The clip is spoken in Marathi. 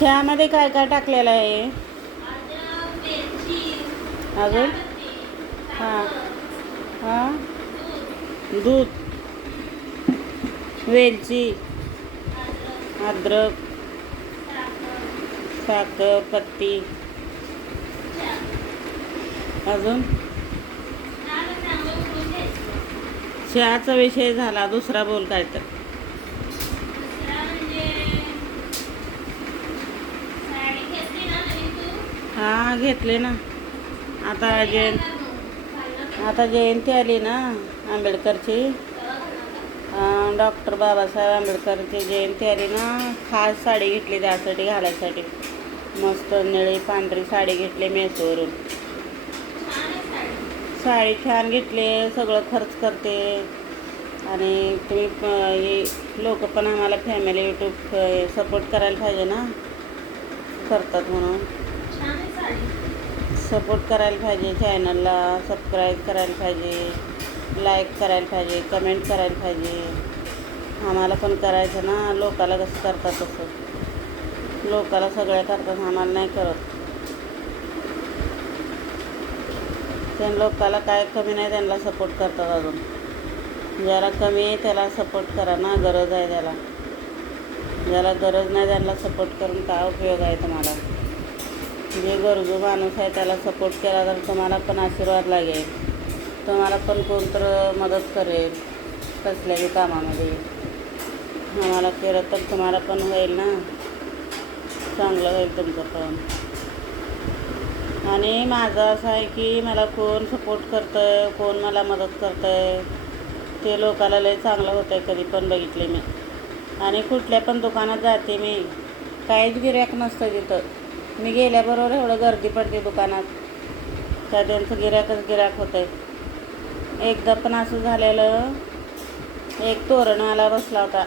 चहामध्ये काय काय टाकलेलं आहे अजून? हां हां. दूध, वेलची, अद्रक, साखर, पत्ती, अजून चहाचा विषय झाला. दुसरा बोल काय तर. हां घेतले ना. आता जयंती आली ना आंबेडकरची. डॉक्टर बाबासाहेब आंबेडकरची जयंती आली ना. खास साडी घेतली त्यासाठी घालायसाठी. मस्त निळी पांढरी साडी घेतली मेसोवरून. साडी छान घेतली. सगळं खर्च करते. आणि तुम्ही लोक पण आम्हाला फॅमिली यूट्यूब सपोर्ट करायला पाहिजे ना. करतात म्हणून सपोर्ट करायला पाहिजे. चॅनलला सबस्क्राईब करायला पाहिजे, लाईक करायला पाहिजे, कमेंट करायला पाहिजे. आम्हाला पण करायचं ना. लोकाला कसं करतात तसं. लोकाला सगळ्या करतात, आम्हाला नाही करत. त्या लोकाला काय कमी नाही, त्यांना सपोर्ट करतात. अजून ज्याला कमी आहे त्याला सपोर्ट करा ना. गरज आहे त्याला. ज्याला गरज नाही त्यांना सपोर्ट करून काय उपयोग आहे तुम्हाला. जे गरजू माणूस आहे त्याला सपोर्ट केला तर तुम्हाला पण आशीर्वाद लागेल. तुम्हाला पण कोणतं मदत करेल कसल्याही कामामध्ये. आम्हाला केलं तर तुम्हाला पण होईल ना. चांगलं होईल तुमचं पण. आणि माझं असं आहे की मला कोण सपोर्ट करतं आहे, कोण मला मदत करतं आहे, ते लोकाला लय चांगलं होतं आहे. कधी पण बघितले मी. आणि कुठल्या पण दुकानात जाते मी, काहीच गिऱ्हाईक नसतं तिथं. मी गेल्याबरोबर एवढं गर्दी पडते दुकानात, त्या त्यांचं गिऱ्हाईक होतं आहे. एकदा पण असं झालेलं, एक तोरणवाला बसला होता